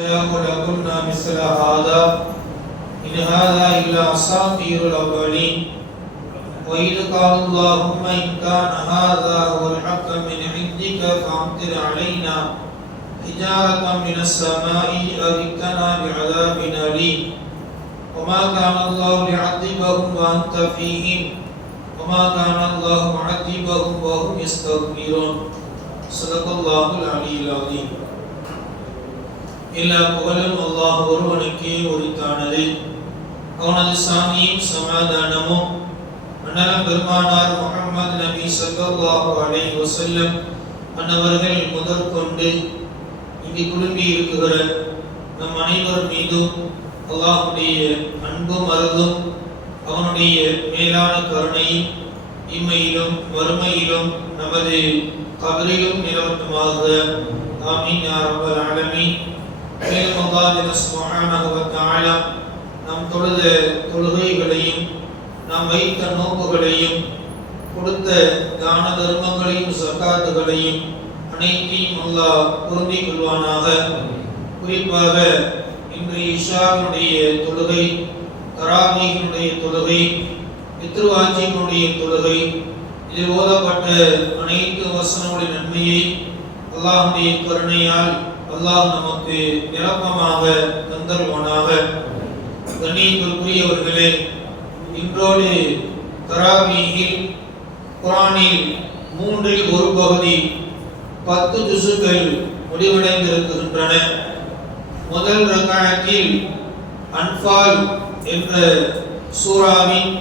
ولكنا مثل هذا إن هذا إلا أساطير الأولين وإذ قال اللهم إن كان هذا هو الحق من عندك فأمطر علينا حجارة من السماء أو بعذاب أليم وما كان الله ليعذبهم وأنت فيهم وما كان الله معذبهم وهم يستغفرون صدق الله العلي العظيم எல்லா புகழும் அல்லாஹ் ஒருவனுக்கே உரித்தானது. அவனது சாமியும் சமாதானமும் அண்ணலம் பெருமானார் முகமது நபி சல்லாஹு அலை வசல்லம் அன்னவர்கள் முதற்கொண்டு இங்கு குழும்பி இருக்கிற நம் அனைவர் மீதும் அல்லாஹுடைய அன்பும் அருதும் அவனுடைய மேலான கருணையும் இம்மையிலும் வறுமையிலும் நமது கபரிலும் நிலவட்டமாக ஆமீன் யா ரப்பல் ஆலமீன். மேலும் அல்லாஹ் சுப்ஹானஹு வ தஆலா நாம் தொழுத தொழுகைகளையும் நாம் வைத்த நோக்குகளையும் கொடுத்த தான தர்மங்களையும் சக்காத்துகளையும் அனைத்தையும் அல்லாஹ் பொருந்திக் கொள்வானாக. குறிப்பாக இன்று இஷாவினுடைய தொழுகை தராமியினுடைய தொழுகை பித்ருவாஜியினுடைய தொழுகை இதில் ஓதப்பட்ட அனைத்து வசனங்களின் நன்மையை அல்லாஹுடைய கருணையால் அல்லாஹ் நமக்கு இறக்கமாக தந்தருவானாக. கண்ணியத்திற்குரியவர்களே இன்றோடு தராபீகில் குரானில் மூன்றில் ஒரு பகுதி பத்து திசுக்கள் முடிவடைந்திருக்கின்றன. முதல் ரகாயத்தில் அன்பால் என்ற சூறாவின்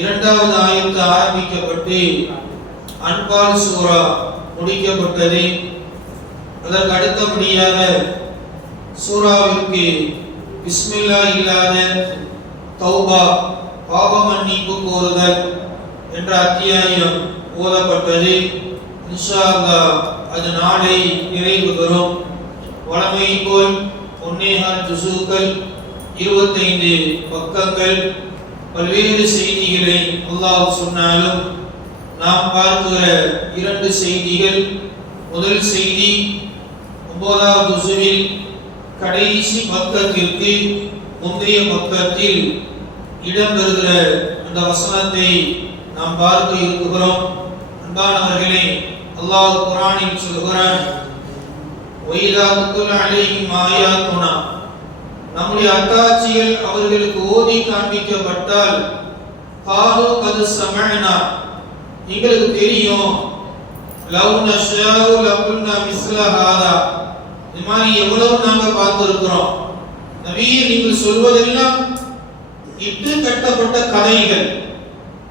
இரண்டாவது ஆயத்து ஆரம்பிக்கப்பட்டு அன்பால் சூரா முடிக்கப்பட்டது. அதற்கு அடுத்தபடியாக சூறாவிற்கு பிஸ்மில்லா இல்லாத தௌபா பாப மன்னிப்பு கோருதல் என்ற அத்தியாயம் ஓதப்பட்டது. இன்ஷா அது நாளை நிறைவு பெறும். வளமை போல் ஒன்னேகால் ஜுசூக்கள் இருபத்தைந்து பக்கங்கள். பல்வேறு செய்திகளை அல்லாஹ் சொன்னாலும் நாம் பார்க்கிற இரண்டு செய்திகள். முதல் செய்தி ஒன்பதாவது ஜுசுவில் கடைசி பக்கத்திற்கு முந்தைய பக்கத்தில் இடம்பெறுகிற அந்த வசனத்தை நாம் பார்க்க இருக்கிறோம். அன்பானவர்களே அல்லாஹ் குரானில் சொல்கிறான் ஒய்தா துக்குல் ஆயாத்துனா. நம்முடைய அத்தாட்சிகள் அவர்களுக்கு ஓதி காண்பிக்கப்பட்டால் காலு கது சமழனா எங்களுக்கு தெரியும் லவ் நஷாவு லகுல்னா மிஸ்லஹாதா இந்த மாதிரி எவ்வளவு நாங்க பார்த்திருக்கிறோம். நபியே நீங்கள் சொல்வதெல்லாம் இட்டு கட்டப்பட்ட கதைகள்.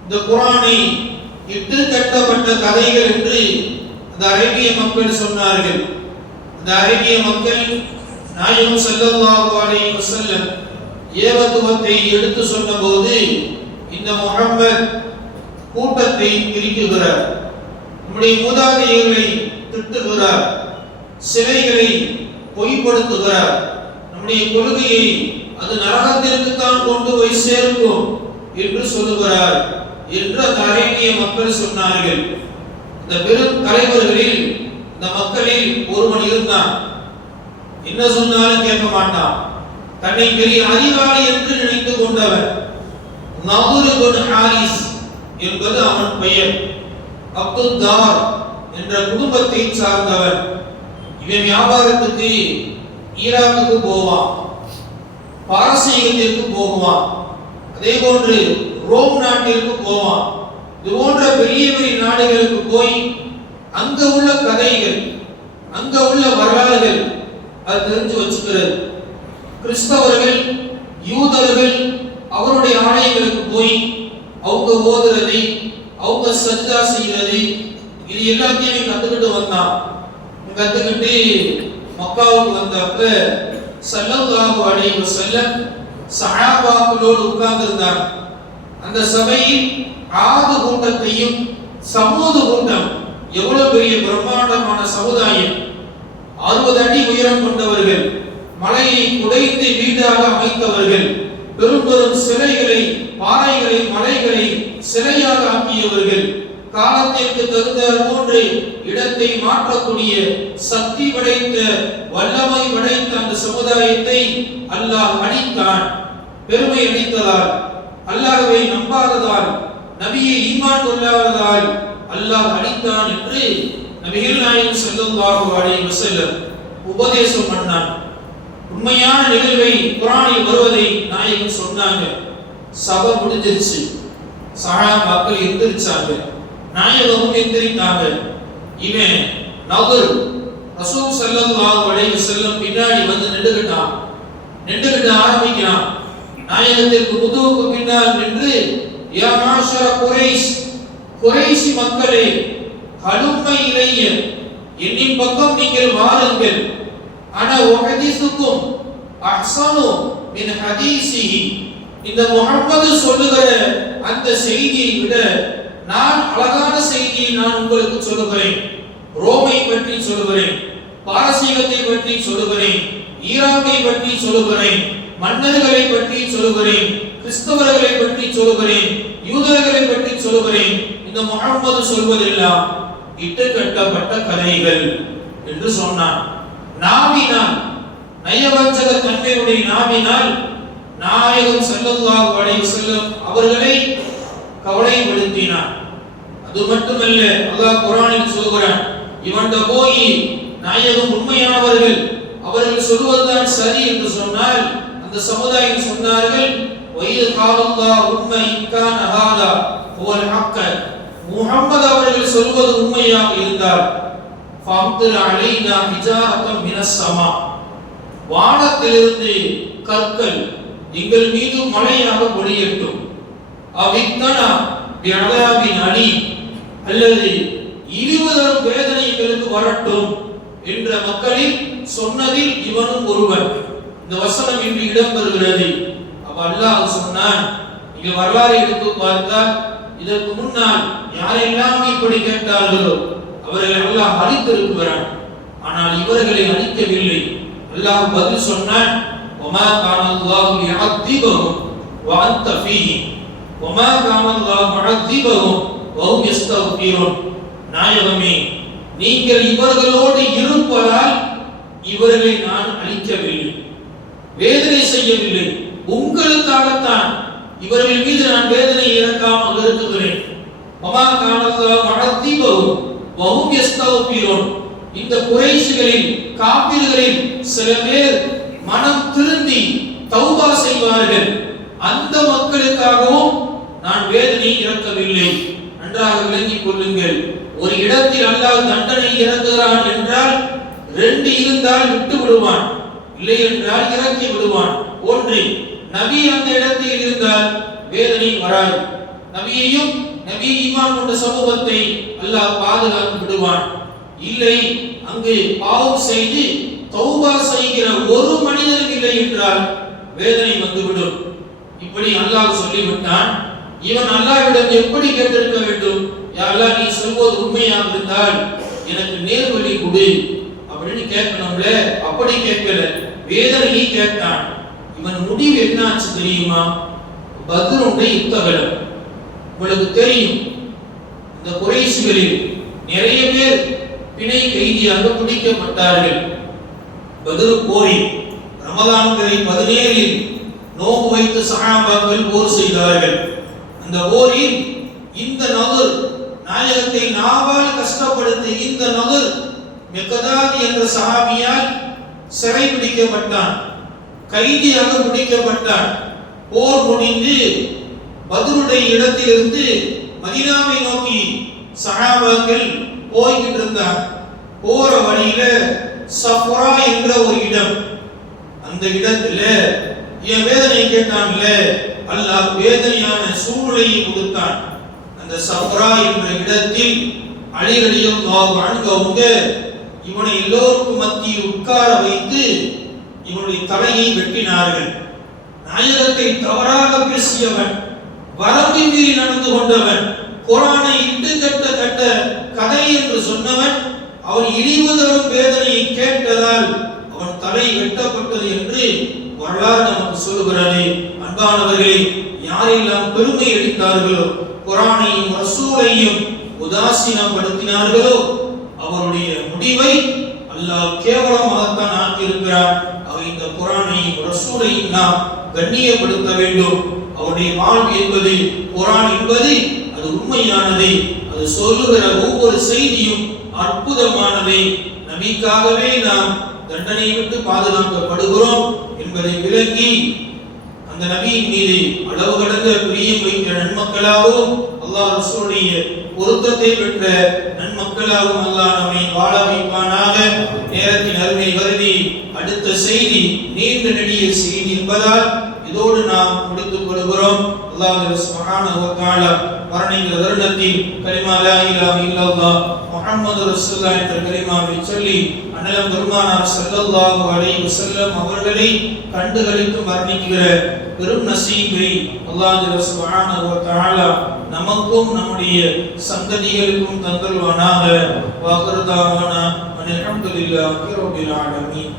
இந்த குரானை இட்டு கட்டப்பட்ட கதைகள் என்று அந்த அரேபிய மக்கள் சொன்னார்கள். அந்த அரேபிய மக்கள் நாயகம் ஸல்லல்லாஹு அலைஹி வஸல்லம் ஏவத்துவத்தை எடுத்து சொன்னபோது இந்த முஹம்மத் கூட்டத்தை பிரிக்குகிறார் நம்முடைய மூதாதையர்களை திட்டுகிறார். சிலைகள் பொய்ப்படுத்துகிறார் நம்முடைய கொள்கையை அது நரகத்திற்கு தான் கொண்டு போய் சேர்க்கும் என்று சொல்லுகிறார் என்று அந்த அரேபிய மக்கள் சொன்னார்கள். இந்த பெரும் தலைவர்களில் இந்த மக்களில் ஒருவன் இருந்தான். என்ன சொன்னாலும் கேட்க மாட்டான். தன்னை பெரிய அறிவாளி என்று நினைத்துக் கொண்டவன். நபுரு பின் ஹாரிஸ் என்பது அவன் பெயர். அப்துல் தார் என்ற குடும்பத்தை சார்ந்தவன். இவன் வியாபாரத்துக்கு ஈராக்குக்கு போவான். பாரசீகத்திற்கு போவான் அதே போன்று ரோம் நாட்டிற்கு போவான். இது போன்ற பெரிய பெரிய நாடுகளுக்கு போய் அங்க உள்ள கதைகள் அங்க உள்ள வரலாறுகள் அது தெரிஞ்சு வச்சுக்கிறது. கிறிஸ்தவர்கள் யூதர்கள் அவருடைய ஆலயங்களுக்கு போய் அவங்க ஓதுறது அவங்க சஜ்ஜா செய்யறது இது எல்லாத்தையும் கத்துக்கிட்டு வந்தான். கத்துக்கிட்டு மக்காவுக்கு வந்தப்ப சல்லல்லாஹு அலைஹி வஸல்லம் சஹாபாக்களோடு உட்கார்ந்திருந்தார் அந்த சபையில் ஆது கூட்டத்தையும் சமூக கூட்டம் எவ்வளவு பெரிய பிரம்மாண்டமான சமுதாயம். அறுபது அடி உயரம் கொண்டவர்கள் மலையை குடைத்து வீடாக அமைத்தவர்கள் பெரும் பெரும் சிலைகளை பாறைகளை மலைகளை சிலையாக ஆக்கியவர்கள். காலத்திற்கு தகுந்த மூன்று இடத்தை மாற்றக்கூடிய சக்தி படைத்த வல்லமை படைத்த அந்த சமுதாயத்தை அல்லாஹ் அடித்தான் பெருமை அளித்ததால் அல்லாஹ்வை நம்பாததால் நபியை ஈமான் கொள்ளாததால் அல்லாஹ் அடித்தான் என்று நபிகள் நாயகம் ஸல்லல்லாஹு அலைஹி செல்லர் உபதேசம் பண்ணான். உண்மையான நிகழ்வை குரானில் வருவதை நாயகம் சொன்னாங்க. சபை முடிஞ்சிருச்சு. சஹாபாக்கள் எந்திரிச்சாங்க. நாயகமும் எந்திரித்தாங்க இவன் நகர் ரசூல் ஸல்லல்லாஹு அலைஹி வஸல்லம் பின்னாடி வந்து நின்றுகிட்டான். நின்றுகிட்டு ஆரம்பிக்கிறான். நாயகத்திற்கு முதுவுக்கு பின்னால் நின்று யா மாஷர குரைஷ் குரைஷி மக்களே கடுமை இளைய என்னின் பக்கம் நீங்கள் வாருங்கள். ஆனா உஹதிசுக்கும் அஹ்சனு மின் ஹதீசிஹி இந்த முஹம்மது சொல்லுகிற அந்த செய்தியை விட நான் அழகா உங்களுக்கு சொல்லுகிறேன். ரோமை பற்றி சொல்லுகிறேன். பாரசீகத்தை பற்றி சொல்லுகிறேன். ஈராக்கை பற்றி சொல்லுகிறேன். மன்னர்களை பற்றி சொல்லுகிறேன். கிறிஸ்தவர்களை பற்றி சொல்லுகிறேன். யூதர்களை பற்றி சொல்லுகிறேன். இந்த முகமது சொல்வதெல்லாம் இட்டு கட்டப்பட்ட கதைகள் என்று சொன்னான். நாவினால் நயவஞ்சக தன்மையுடைய நாவினால் நாயகம் ஸல்லல்லாஹு அலைஹி வஸல்லம் அவர்களை கவலைப்படுத்தினான். அது மட்டுமல்ல அல்லாஹ் குரானில் சொல்கிறான் இவன்ட போய் நாயகம் உண்மையானவர்கள் அவர்கள் சொல்வதுதான் சரி என்று சொன்னால் அந்த சமுதாயம் சொன்னார்கள் வயது காலந்தா உண்மை இன்கான் அஹாதா ஹுவல் ஹக்க. முஹம்மது அவர்கள் சொல்வது உண்மையாக இருந்தால் ஃபம்திர் அலைனா ஹிஜாரத்தம் மினஸ் ஸமா வானத்திலிருந்து கற்கள் எங்கள் மீது மழையாக பொழியட்டும் அவித்தனா பிஅதாபின் அணி அல்லது இருவதரும் வேதனை எங்களுக்கு வரட்டும் என்ற மக்களில் சொன்னதில் இவனும் ஒருவன் இந்த வசனம் இன்று இடம்பெறுகிறது அப்ப அல்லாஹ் சொன்னான் நீங்க வரலாறு எடுத்து பார்த்தால் இதற்கு முன்னால் யாரெல்லாம் இப்படி கேட்டார்களோ அவர்களை அல்லாஹ் அழித்திருக்கிறான் ஆனால் இவர்களை அழிக்கவில்லை அல்லாஹ் பதில் சொன்னான் وما كان الله ليعذبهم وانت فيهم وما كان الله معذبهم وهم يستغفرون நாயகமே நீங்கள் இவர்களோடு இருப்பதால் இவர்களை நான் அழிக்கவில்லை. வேதனை செய்யவில்லை. உங்களுக்காகத்தான் இவர்கள் மீது நான் வேதனை இறக்காமல் இருக்குகிறேன் மமா காணல்லா மழத்திபவும் வஹும் யஸ்தகுபிரோன் இந்த குறைஷிகளில் காப்பீடுகளில் சில பேர் மனம் திருந்தி தௌபா செய்வார்கள். அந்த மக்களுக்காகவும் நான் வேதனை இறக்கவில்லை. நன்றாக விளங்கிக் கொள்ளுங்கள். ஒரு இடத்தில் அல்லாஹ் தண்டனை இறங்குகிறான் என்றால் ரெண்டு இருந்தால் விட்டு விடுவான். இல்லை என்றால் இறக்கி விடுவான். ஒன்று நபி அந்த இடத்தில் இருந்தால் வேதனை வராது. நபியையும் நபி ஈமான் கொண்ட சமூகத்தை அல்லாஹ் பாதுகாத்து விடுவான். இல்லை அங்கு பாவம் செய்து தௌபா செய்கிற ஒரு மனிதனும் இல்லை என்றால் வேதனை வந்துவிடும். இப்படி அல்லாஹ் சொல்லிவிட்டான் இவன் அல்லாவிடம் எப்படி கேட்டிருக்க வேண்டும்? யா நீ சொல்வது உண்மையாக இருந்தால் எனக்கு நேர்வழி கொடு. அப்படின்னு கேட்கணும்ல? அப்படி கேட்கல. வேதனையை கேட்டான். இவன் முடிவு என்னாச்சு தெரியுமா? பத்ருடைய யுத்தகலம். உங்களுக்கு தெரியும். இந்த குறைசிகளில் நிறைய பேர் பிணை கைதியாக பிடிக்கப்பட்டார்கள். பதில் போரில் ரமலான்களை பதினேழில் நோக்கு வைத்து சகாபாக்கள் போர் செய்தார்கள். அந்த ஓரில் இந்த நகர் நாயகத்தை நாவால் கஷ்டப்படுத்தி இந்த நகர் மெக்கதாதி என்ற சஹாபியால் சிறை பிடிக்கப்பட்டான் கைதியாக பிடிக்கப்பட்டான். போர் முடிந்து பத்ருடைய இடத்திலிருந்து மதினாவை நோக்கி சஹாபாக்கள் போய்கிட்டு இருந்தார். போற வழியில சஃபரா என்ற ஒரு இடம். அந்த இடத்துல என் வேதனை கேட்டான்ல அல்லாஹ் வேதனையான சூழ்நிலையை கொடுத்தான். அந்த சஃபரா என்ற இடத்தில் அழிரடியும் வாழ்ந்தவங்க இவனை எல்லோருக்கும் மத்தியில் உட்கார வைத்து இவனுடைய தலையை வெட்டினார்கள். நாயகத்தை தவறாக பேசியவன் வரம்பு மீறி நடந்து கொண்டவன் குரானை இட்டு கட்ட கட்ட கதை என்று சொன்னவன் அவன் இழிவுதரும் வேதனையை கேட்டதால் அவன் தலை வெட்டப்பட்டது என்று வரலாறு நமக்கு சொல்லுகிறது. அன்பானவர்களே யாரெல்லாம் பெருமை அளித்தார்களோ குரானையும் ரசூலையும் உதாசீனப்படுத்தினார்களோ அவருடைய முடிவை அல்லாஹ் கேவலமாகத்தான் ஆக்கியிருக்கிறார் அவர் இந்த இந்த குரானையும் ரசூலையும் நாம் கண்ணியப்படுத்த வேண்டும். அவருடைய வாழ்வு என்பது குரான் என்பது அது உண்மையானது அது சொல்லுகிற ஒவ்வொரு செய்தியும் அற்புதமானது. நபிக்காகவே நாம் தண்டனை விட்டு பாதுகாக்கப்படுகிறோம் என்பதை விளங்கி அந்த நபியின் மீது அளவு கடந்த பிரியம் வைத்த நன்மக்களாகவும் அல்லாஹ் ரசூலுடைய பொருத்தத்தை பெற்ற நன்மக்களாகவும் அல்லாஹ் நம்மை வாழ வைப்பானாக. நேரத்தின் அருமை கருதி அடுத்த செய்தி நீண்ட நெடிய செய்தி என்பதால் இதோடு நாம் முடித்துக் கொள்கிறோம். அல்லாஹ் சுப்ஹானஹு வ தஆலா மரணிங்கிற வருடத்தில் கரிமா லா இலாஹ இல்லல்லாஹ் முஹம்மது ரசூலுல்லாஹ் என்ற கரிமாவை சொல்லி அண்ணலம் பெருமானார் ஸல்லல்லாஹு அலைஹி வஸல்லம் அவர்களை கண்டுகளித்து மரணிக்கிற பெரும் நசீபை அல்லாஹ் சுப்ஹானஹு வ தஆலா நமக்கும் நம்முடைய சந்ததிகளுக்கும் தந்தல்வானாக வாகர்தாவானா அல்ஹம்துலில்லாஹி ரப்பில் ஆலமீன்.